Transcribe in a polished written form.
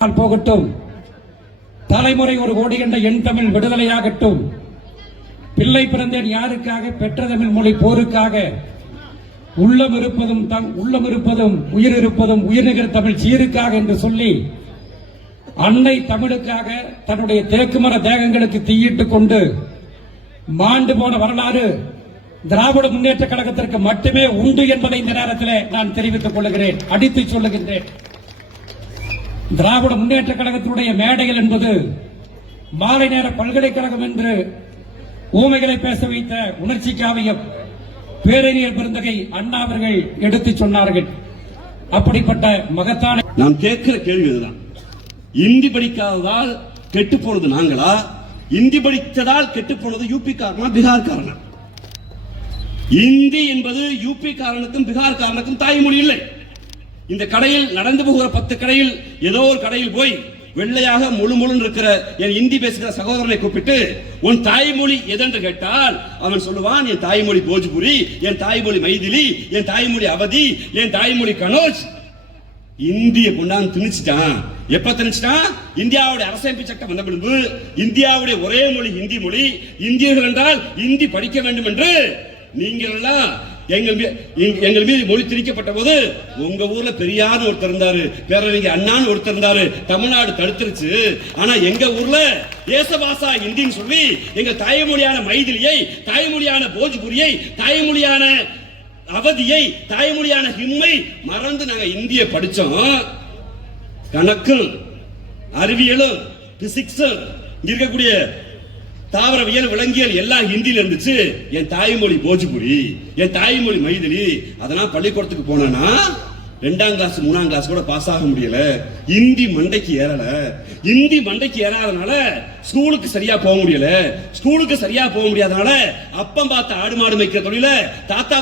போகட்டும், தலைமுறை ஒரு கோடி கண்ட என் தமிழ் விடுதலையாகட்டும். பிள்ளை பிறந்தேன் யாருக்காக, பெற்ற தமிழ் மொழி போருக்காக. உள்ளம் இருப்பதும் உயிர் இருப்பதும் உயிர்நிகர் தமிழ் சீருக்காக என்று சொல்லி அன்னை தமிழுக்காக தன்னுடைய தேக்குமர தேகங்களுக்கு தீயிட்டுக் கொண்டு மாண்டு போன வரலாறு திராவிட முன்னேற்ற கழகத்திற்கு மட்டுமே உண்டு என்பதை இந்த நேரத்தில் நான் தெரிவித்துக் கொள்கிறேன், அடித்து சொல்லுகின்றேன். திராவிட முன்னேற்ற கழகத்தினுடைய மேடைகள் என்பது மாலை நேர பல்கலைக்கழகம் என்று ஊமைகளை பேச வைத்த உணர்ச்சி காவியம் பேரறிஞர் பெருந்தகை அண்ணா அவர்கள் எடுத்துச் சொன்னார்கள். அப்படிப்பட்ட மகத்தான நாம் கேட்கிற கேள்வி இதுதான். இந்தி படிக்காததால் கெட்டு போனது நாங்களா, இந்தி படித்ததால் கெட்டு போனது யூபி காரணமா பீகார் காரணம்? இந்தி என்பது யூபி காரனுக்கும் பீகார் காரனுக்கும் தாய்மொழி இல்லை. இந்த கடையில் நடந்து போகிற 10 கடையில் ஏதோ ஒரு கடையில் போய் வெள்ளையாக முழு இருக்கிற என் இந்தி பேசுகிற சகோதரனை கூப்பிட்டு உன் தாய்மொழி எதென்று கேட்டால் அவன் சொல்லுவான், என் தாய்மொழி போஜ்புரி, என் தாய்மொழி மைதிலி, என் தாய்மொழி அவதி, என் தாய்மொழி கனோஜ். இந்திய கொண்டாந்து திணிச்சிட்டான். எப்ப திணிச்சிட்டான்? இந்தியாவுடைய அரசமைப்பு சட்டம் வந்த பின்பு இந்தியாவுடைய ஒரே மொழி ஹிந்தி மொழி, இந்தியர்கள் என்றால் இந்தி படிக்க வேண்டும் என்று நீங்கள் எல்லாம் எங்கள் மீது மொழி திணிக்கப்பட்ட போது உங்க ஊர்ல பெரியார் ஒருத்தர் இருந்தாரு, பேரறிஞர் அண்ணான்னு ஒருத்தர் இருந்தாரு, தமிழ்நாடு தடுத்துருச்சு. ஆனா எங்க ஊர்ல தேசபாசா இந்தின்னு சொல்லி எங்க தாய்மொழியான மைதிலியை, தாய்மொழியான போஜ்புரியை, தாய்மொழியான அவதியை, தாய்மொழியான ஹிம்மை மறந்து நாங்க இந்திய படிச்சோம். கணக்கும் அறிவியலும் பிசிக்ஸும் இருக்கக்கூடிய தாவரவியல் விலங்கியல் எல்லாம் ஹிந்தியில இருந்துச்சு. என் தாய்மொழி போஜ்புரி, என் தாய்மொழி மைதிலி. அதெல்லாம் பள்ளிக்கூடத்துக்கு போனா 2ஆம் கிளாஸ் 3ஆம் கிளாஸ் கூட பாஸ் ஆக முடியல. இந்தி மண்டைக்கு ஏறல. இந்தி மண்டைக்கு ஏறாதனால ஸ்கூலுக்கு சரியா போக முடியல. ஸ்கூலுக்கு சரியா போக முடியாதனால அப்பம் பார்த்த ஆடு மாடு மேய்க்கிற தொழில தாத்தா